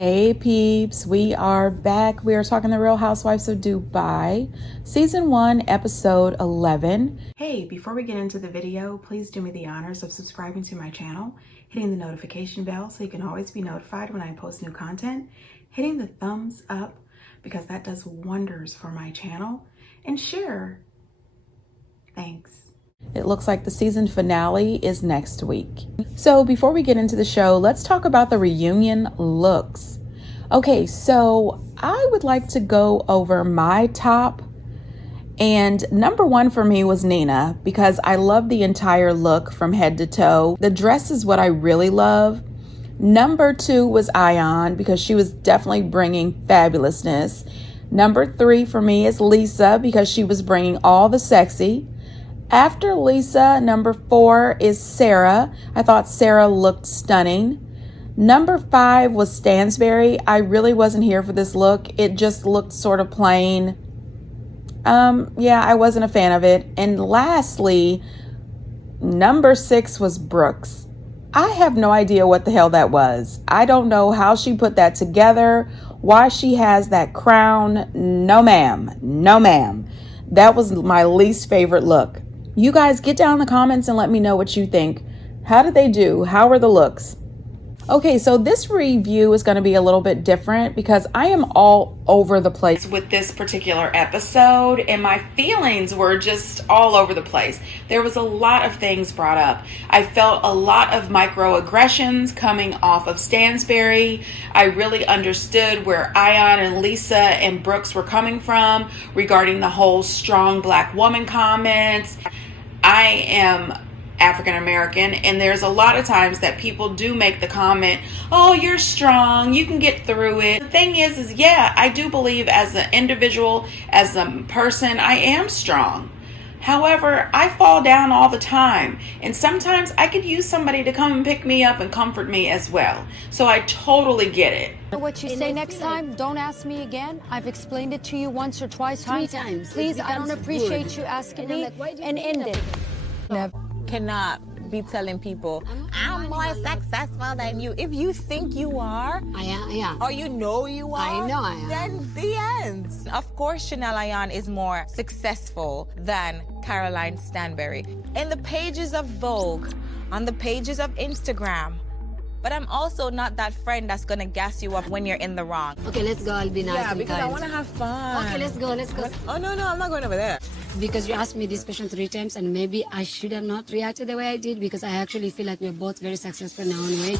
Hey peeps, we are back. We are talking The Real Housewives of Dubai, Season 1, Episode 11. Hey, before we get into the video, please do me the honors of subscribing to my channel, hitting the notification bell so you can always be notified when I post new content, hitting the thumbs up because that does wonders for my channel, and share. Thanks. It looks like the season finale is next week. So before we get into the show, let's talk about the reunion looks. Okay, so I would like to go over my top. And number one for me was Nina because I love the entire look from head to toe. The dress is what I really love. Number two was Ayan because she was definitely bringing fabulousness. Number three for me is Lisa because she was bringing all the sexy. After Lisa, number four is Sarah. I thought Sarah looked stunning. Number five was Stansberry. I really wasn't here for this look. It just looked sort of plain. Yeah, I wasn't a fan of it. And lastly, number six was Brooks. I have no idea what the hell that was. I don't know how she put that together, why she has that crown. No ma'am, no ma'am. That was my least favorite look. You guys get down in the comments and let me know what you think. How did they do? How were the looks? Okay, so this review is going to be a little bit different because I am all over the place with this particular episode and my feelings were just all over the place. There was a lot of things brought up. I felt a lot of microaggressions coming off of Stansberry. I really understood where Ayan and Lisa and Brooks were coming from regarding the whole strong black woman comments. I am African American, and there's a lot of times that people do make the comment, oh, you're strong, you can get through it. The thing is yeah, I do believe as an individual, as a person, I am strong. However, I fall down all the time, and sometimes I could use somebody to come and pick me up and comfort me as well. So I totally get it. What you say next time, don't ask me again. I've explained it to you once or twice. 3 times. Please, I don't appreciate you asking me and end it. Cannot be telling people I'm more successful than you. If you think you are, I am. or you know you are, I know I am. then the end. Of course, Chanel Ayan is more successful than Caroline Stanberry. In the pages of Vogue, on the pages of Instagram. But I'm also not that friend that's gonna gas you up when you're in the wrong. Okay, let's go. I'll be nice and because kind. I wanna have fun. Okay, let's go. Oh, no, I'm not going over there. Because you asked me this question 3 times, and maybe I should have not reacted the way I did because I actually feel like we're both very successful in our own way.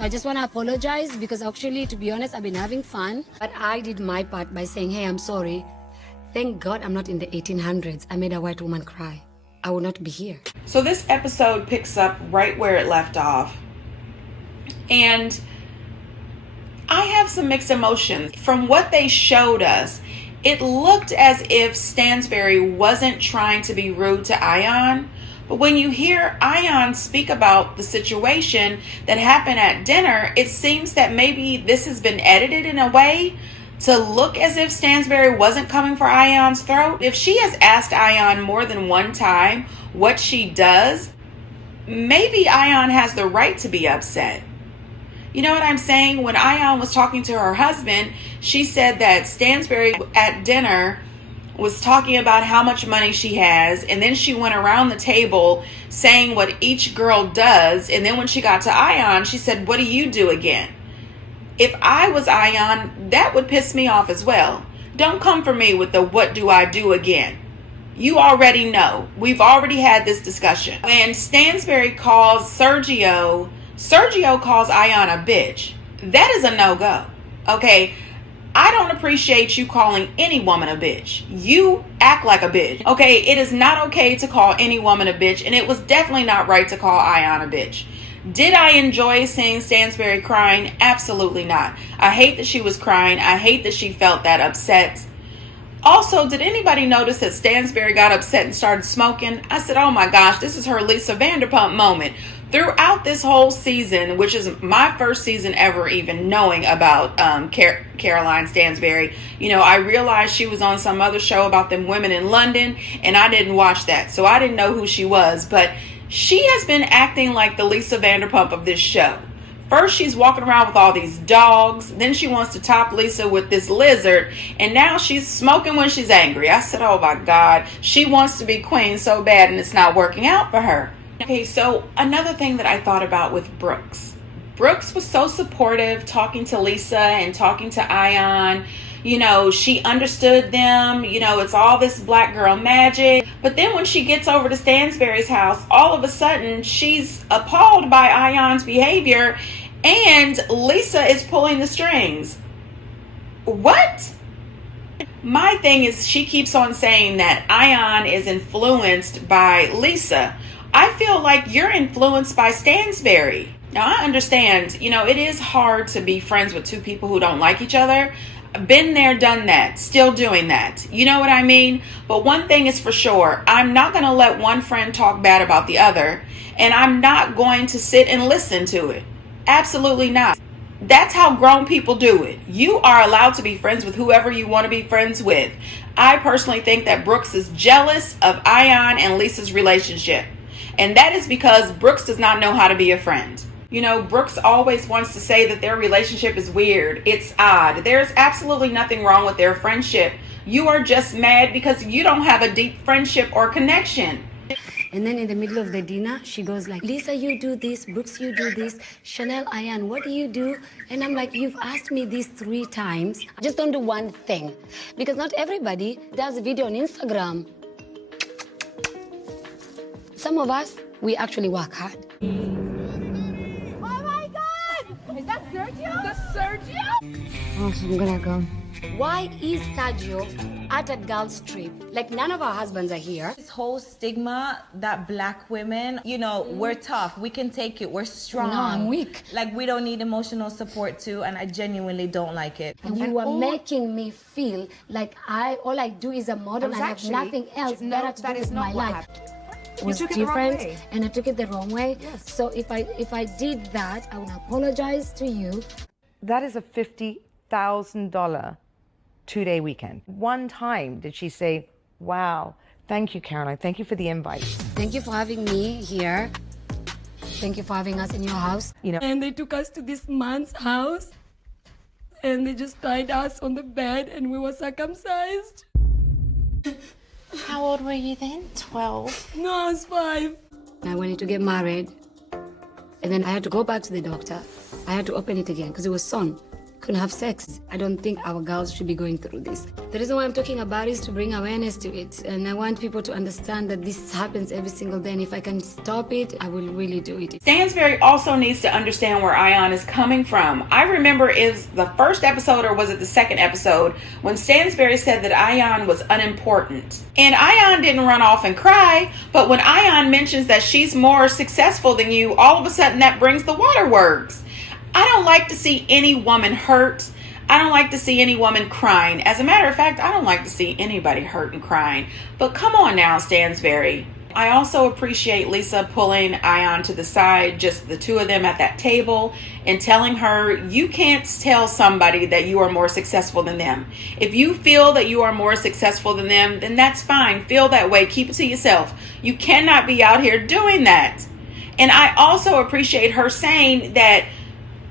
I just want to apologize because actually, to be honest, I've been having fun. But I did my part by saying, hey, I'm sorry. Thank God I'm not in the 1800s. I made a white woman cry. I would not be here. So this episode picks up right where it left off. And I have some mixed emotions. From what they showed us, it looked as if Stansberry wasn't trying to be rude to Ayan. But when you hear Ayan speak about the situation that happened at dinner, it seems that maybe this has been edited in a way to look as if Stansberry wasn't coming for Ayan's throat. If she has asked Ayan more than one time what she does, maybe Ayan has the right to be upset. You know what I'm saying? When Ayan was talking to her husband, she said that Stansberry at dinner was talking about how much money she has, and then she went around the table saying what each girl does, and then when she got to Ayan, she said, what do you do again? If I was Ayan, that would piss me off as well. Don't come for me with the what do I do again. You already know. We've already had this discussion. When Stansberry calls Sergio calls Ayan a bitch. That is a no-go. Okay? I don't appreciate you calling any woman a bitch. You act like a bitch. Okay? It is not okay to call any woman a bitch, and it was definitely not right to call Ayan a bitch. Did I enjoy seeing Stansberry crying? Absolutely not. I hate that she was crying. I hate that she felt that upset. Also, did anybody notice that Stansberry got upset and started smoking? I said, oh my gosh, this is her Lisa Vanderpump moment. Throughout this whole season, which is my first season ever even knowing about Caroline Stansberry, you know, I realized she was on some other show about them women in London, and I didn't watch that, so I didn't know who she was. But she has been acting like the Lisa Vanderpump of this show First, she's walking around with all these dogs. Then she wants to top Lisa with this lizard. And now she's smoking when she's angry. I said, oh my God, she wants to be queen so bad and it's not working out for her. Okay, so another thing that I thought about with Brooks. Brooks was so supportive, talking to Lisa and talking to Ion. You know, she understood them. You know, it's all this black girl magic. But then when she gets over to Stansberry's house, all of a sudden she's appalled by Ion's behavior and Lisa is pulling the strings. What? My thing is, she keeps on saying that Ion is influenced by Lisa. I feel like you're influenced by Stansberry. Now, I understand, you know, it is hard to be friends with two people who don't like each other. Been there, done that, still doing that. You know what I mean? But one thing is for sure, I'm not going to let one friend talk bad about the other, and I'm not going to sit and listen to it. Absolutely not. That's how grown people do it. You are allowed to be friends with whoever you want to be friends with. I personally think that Brooks is jealous of Ion and Lisa's relationship. And that is because Brooks does not know how to be a friend. You know, Brooks always wants to say that their relationship is weird. It's odd. There's absolutely nothing wrong with their friendship. You are just mad because you don't have a deep friendship or connection. And then in the middle of the dinner, she goes like, Lisa, you do this. Brooks, you do this. Chanel, Ian, what do you do? And I'm like, you've asked me this 3 times. Just don't do one thing. Because not everybody does a video on Instagram. Some of us, we actually work hard. Is that Sergio? That's Sergio? Oh, I'm gonna go. Why is Sergio at a girl's trip? Like, none of our husbands are here. This whole stigma that black women, you know, we're tough, we can take it, we're strong. No, I'm weak. Like, we don't need emotional support too, and I genuinely don't like it. And you are making me feel like all I do is a model and I have nothing else better to do with my life. It was different, and I took it the wrong way. Yes. So if I did that, I would apologize to you. That is a $50,000 2-day weekend. One time did she say, wow, thank you, Caroline. Thank you for the invite. Thank you for having me here. Thank you for having us in your house. You know, and they took us to this man's house, and they just tied us on the bed, and we were circumcised. How old were you then? 12? No, I was 5. I wanted to get married, and then I had to go back to the doctor. I had to open it again because it was sewn. Couldn't have sex. I don't think our girls should be going through this. The reason why I'm talking about it is to bring awareness to it, and I want people to understand that this happens every single day, and if I can stop it, I will really do it. Stansberry also needs to understand where Ion is coming from. I remember is the first episode, or was it the second episode, when Stansberry said that Ion was unimportant. And Ion didn't run off and cry, but when Ion mentions that she's more successful than you, all of a sudden that brings the waterworks. I don't like to see any woman hurt. I don't like to see any woman crying. As a matter of fact, I don't like to see anybody hurt and crying. But come on now, Stansberry. I also appreciate Lisa pulling Ion to the side, just the two of them at that table, and telling her, you can't tell somebody that you are more successful than them. If you feel that you are more successful than them, then that's fine. Feel that way. Keep it to yourself. You cannot be out here doing that. And I also appreciate her saying that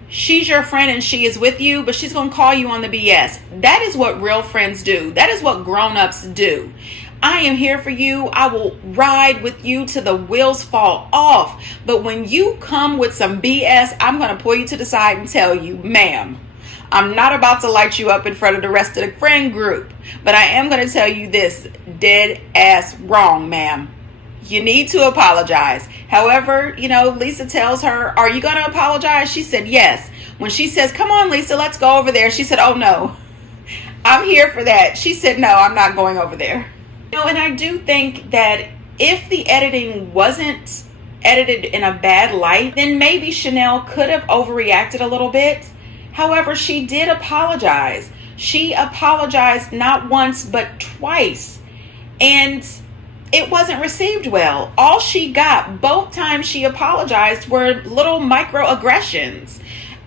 she's your friend and she is with you, but she's going to call you on the BS. That is what real friends do. That is what grown-ups do. I am here for you. I will ride with you till the wheels fall off. But when you come with some BS, I'm going to pull you to the side and tell you, ma'am, I'm not about to light you up in front of the rest of the friend group. But I am going to tell you this, dead ass wrong, ma'am. You need to apologize. However, you know, Lisa tells her, are you going to apologize? She said, yes. When she says, come on, Lisa, let's go over there. She said, oh, no, I'm here for that. She said, no, I'm not going over there. You know, and I do think that if the editing wasn't edited in a bad light, then maybe Chanel could have overreacted a little bit. However, she did apologize. She apologized not once, but twice. And it wasn't received well. All she got both times she apologized were little microaggressions.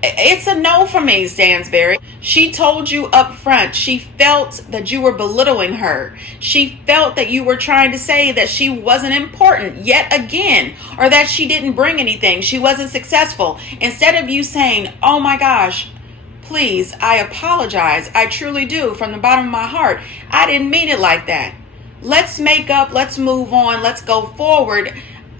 It's a no for me, Stansberry. She told you up front. She felt that you were belittling her. She felt that you were trying to say that she wasn't important yet again, or that she didn't bring anything. She wasn't successful. Instead of you saying, oh my gosh, please, I apologize. I truly do from the bottom of my heart. I didn't mean it like that. Let's make up. Let's move on. Let's go forward.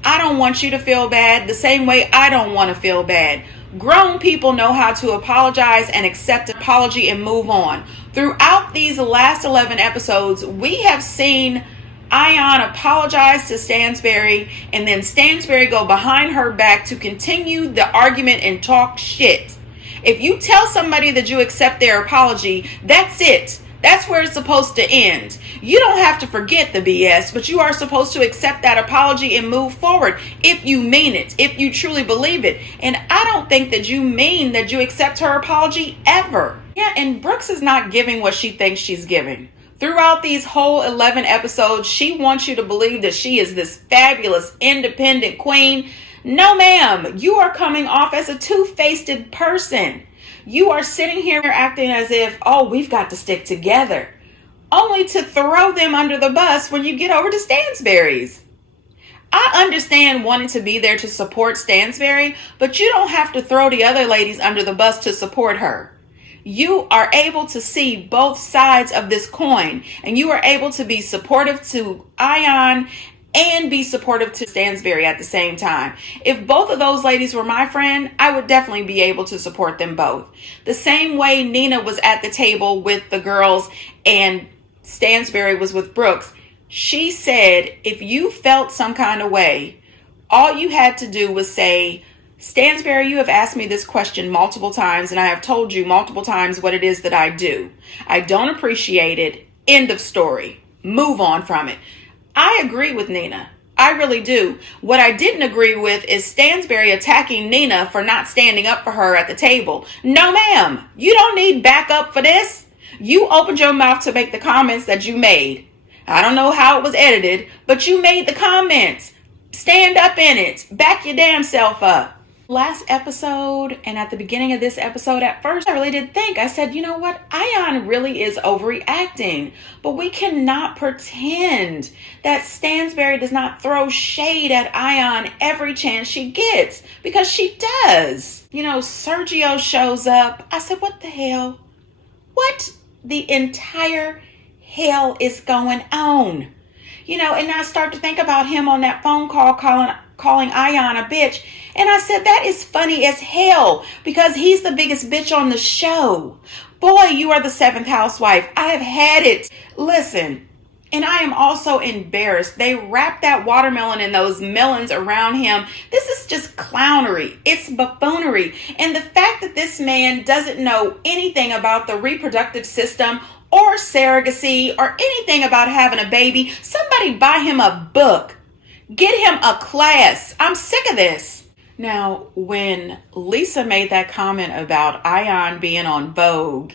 I don't want you to feel bad the same way I don't want to feel bad. Grown people know how to apologize and accept an apology and move on. Throughout these last 11 episodes, we have seen Ayan apologize to Stansberry, and then Stansberry go behind her back to continue the argument and talk shit. If you tell somebody that you accept their apology, that's it. That's where it's supposed to end. You don't have to forget the BS, but you are supposed to accept that apology and move forward if you mean it, if you truly believe it. And I don't think that you mean that you accept her apology ever. Yeah, and Brooks is not giving what she thinks she's giving. Throughout these whole 11 episodes, she wants you to believe that she is this fabulous, independent queen. No, ma'am, you are coming off as a two-faced person. You are sitting here acting as if, oh, we've got to stick together, only to throw them under the bus when you get over to Stansberry's. I understand wanting to be there to support Stansberry, but you don't have to throw the other ladies under the bus to support her. You are able to see both sides of this coin, and you are able to be supportive to Ayan and be supportive to Stansberry at the same time. If both of those ladies were my friend, I would definitely be able to support them both. The same way Nina was at the table with the girls and Stansberry was with Brooks. She said, if you felt some kind of way, all you had to do was say, Stansberry, you have asked me this question multiple times, and I have told you multiple times what it is that I do. I don't appreciate it. End of story. Move on from it. I agree with Nina. I really do. What I didn't agree with is Stansberry attacking Nina for not standing up for her at the table. No, ma'am. You don't need backup for this. You opened your mouth to make the comments that you made. I don't know how it was edited, but you made the comments. Stand up in it. Back your damn self up. Last episode and at the beginning of this episode, at first I really did think, I said, you know what, Ayan really is overreacting, but we cannot pretend that Stansberry does not throw shade at Ayan every chance she gets, because she does. You know, Sergio shows up. I said, what the hell? What the entire hell is going on? You know, and I start to think about him on that phone call calling Ayan a bitch. And I said, that is funny as hell, because he's the biggest bitch on the show. Boy, you are the seventh housewife. I have had it. Listen, and I am also embarrassed. They wrapped that watermelon and those melons around him. This is just clownery. It's buffoonery. And the fact that this man doesn't know anything about the reproductive system or surrogacy or anything about having a baby, somebody buy him a book. Get him a class. I'm sick of this. Now, when Lisa made that comment about Ayan being on Vogue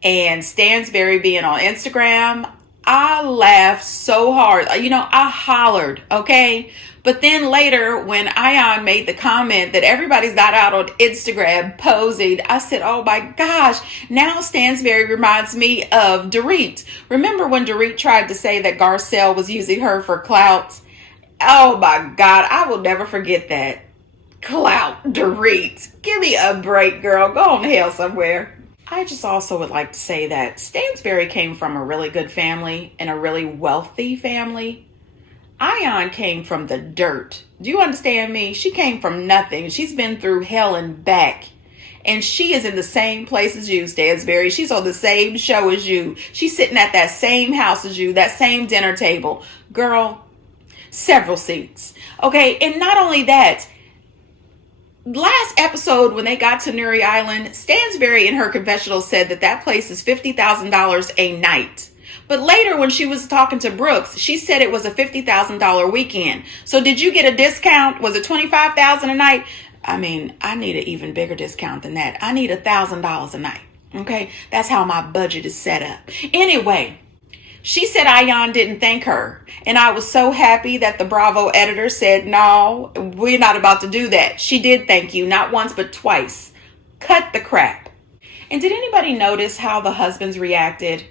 and Stansberry being on Instagram, I laughed so hard. You know, I hollered, okay? But then later, when Ayan made the comment that everybody's not out on Instagram posing, I said, oh my gosh, now Stansberry reminds me of Dorit. Remember when Dorit tried to say that Garcelle was using her for clout? Oh my God, I will never forget that. Clout, Dorit. Give me a break, girl. Go on to hell somewhere. I just also would like to say that Stansberry came from a really good family and a really wealthy family. Ayan came from the dirt. Do you understand me? She came from nothing. She's been through hell and back. And she is in the same place as you, Stansberry. She's on the same show as you. She's sitting at that same house as you, that same dinner table. Girl, several seats. Okay, and not only that, last episode when they got to NURAI Island, Stansberry in her confessional said that that place is $50,000 a night. But later when she was talking to Brooks, she said it was a $50,000 weekend. So did you get a discount? Was it $25,000 a night? I mean, I need an even bigger discount than that. I need $1,000 a night. Okay, that's how my budget is set up. Anyway, she said Ayan didn't thank her. And I was so happy that the Bravo editor said, no, we're not about to do that. She did thank you, not once, but twice. Cut the crap. And did anybody notice how the husbands reacted?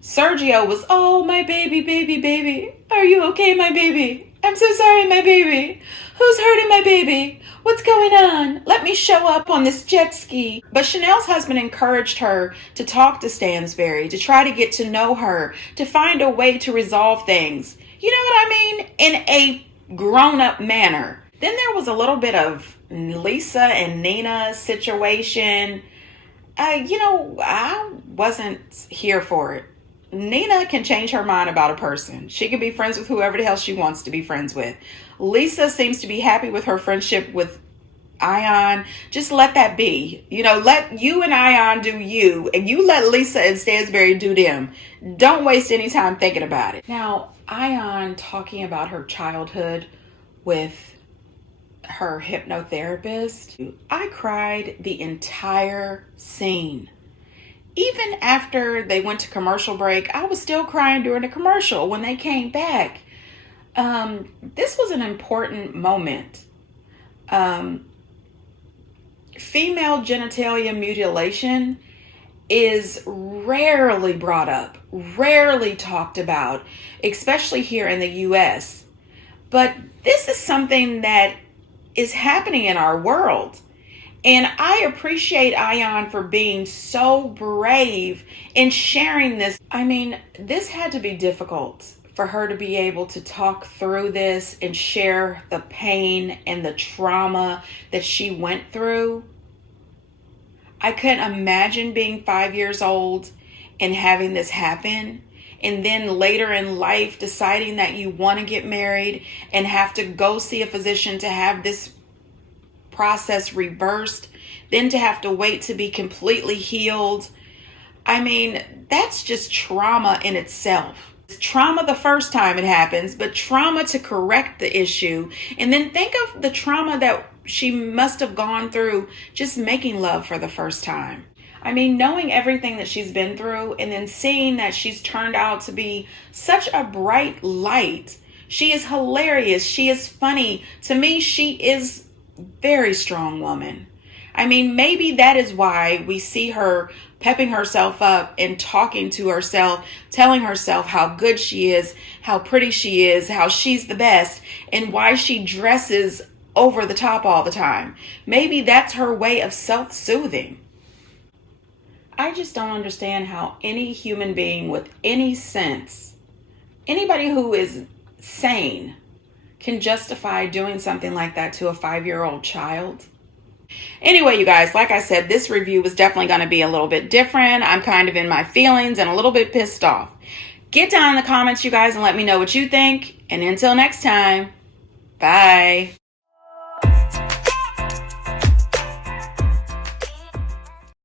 Sergio was, oh, my baby, baby, baby. Are you okay, my baby? I'm so sorry, my baby. Who's hurting my baby? What's going on? Let me show up on this jet ski. But Chanel's husband encouraged her to talk to Stansberry, to try to get to know her, to find a way to resolve things. You know what I mean? In a grown-up manner. Then there was a little bit of Lisa and Nina's situation. I wasn't here for it. Nina can change her mind about a person. She can be friends with whoever the hell she wants to be friends with. Lisa seems to be happy with her friendship with Ion. Just let that be. Let you and Ion do you, and you let Lisa and Stansberry do them. Don't waste any time thinking about it. Now, Ion talking about her childhood with her hypnotherapist. I cried the entire scene. Even after they went to commercial break, I was still crying during the commercial when they came back. This was an important moment. Female genitalia mutilation is rarely brought up, rarely talked about, especially here in the US. But this is something that is happening in our world. And I appreciate Ion for being so brave in sharing this. I mean, this had to be difficult for her to be able to talk through this and share the pain and the trauma that she went through. I couldn't imagine being 5 years old and having this happen. And then later in life, deciding that you want to get married and have to go see a physician to have this process reversed, then to have to wait to be completely healed. I mean, that's just trauma in itself. It's trauma the first time it happens, but trauma to correct the issue. And then think of the trauma that she must have gone through just making love for the first time. I mean, knowing everything that she's been through and then seeing that she's turned out to be such a bright light. She is hilarious. She is funny. To me, she is a very strong woman. I mean, maybe that is why we see her pepping herself up and talking to herself, telling herself how good she is, how pretty she is, how she's the best, and why she dresses over the top all the time. Maybe that's her way of self-soothing. I just don't understand how any human being with any sense, anybody who is sane, can justify doing something like that to a 5-year-old child. Anyway, you guys, like I said, this review was definitely going to be a little bit different. I'm kind of in my feelings and a little bit pissed off. Get down in the comments, you guys, and let me know what you think. And until next time, bye.